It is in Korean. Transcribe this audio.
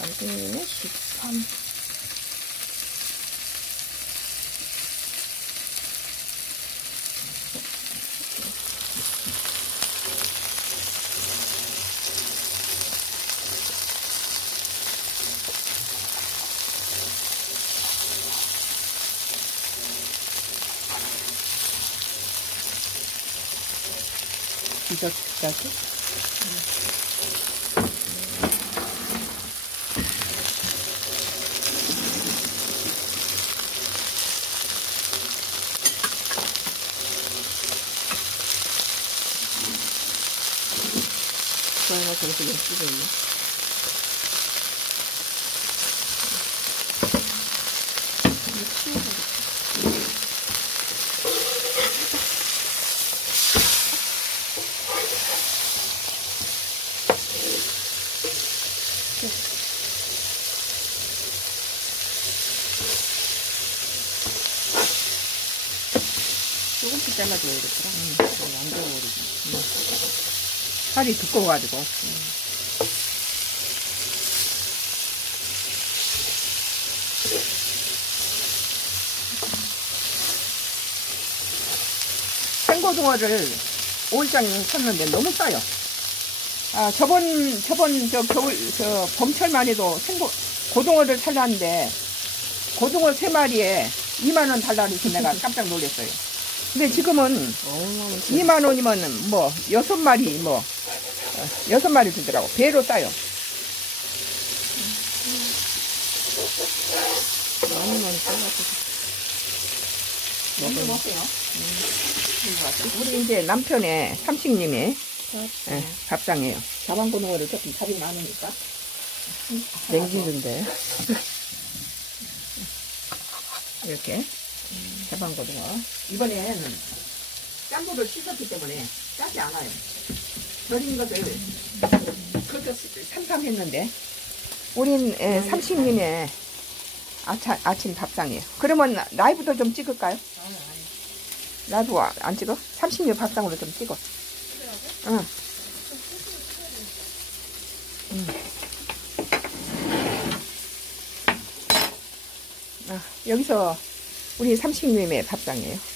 3분의 13. 디저트까지. 좋아요, 저렇게 예쁘게 있네. 조금씩 잘라줘야겠더라. 응, 너무 안 좋아버리지. 응. 살이 두꺼워가지고. 생고등어를 5일장 샀는데 너무 싸요. 아, 저번, 저번, 저 겨울, 저 봄철만 해도 생고, 고등어를 살랐는데, 고등어 세마리에 2만원 달라고 해서 내가 깜짝 놀랐어요. 근데 지금은 2만 원이면 뭐 여섯 마리 뭐 어, 여섯 마리 주더라고 배로 따요. 많이 많이 잘라서 먹어요. 먹어요. 우리 이제 남편의 삼식님의 네. 예, 밥상이에요. 자반고등어를 조금 잡이 많으니까. 냉기는데 이렇게 대방거든요. 이번엔 짠물을 씻었기 때문에 짜지 않아요. 절인 것을 그렇게 삼삼했는데 우린 예, 삼식님의 아차, 아침 밥상이에요. 그러면 라이브도 좀 찍을까요? 라이브 와- 안 찍어? 삼식님 밥상으로 좀 찍어. 응. 응. 아, 여기서 우리 삼식님의 밥상이에요.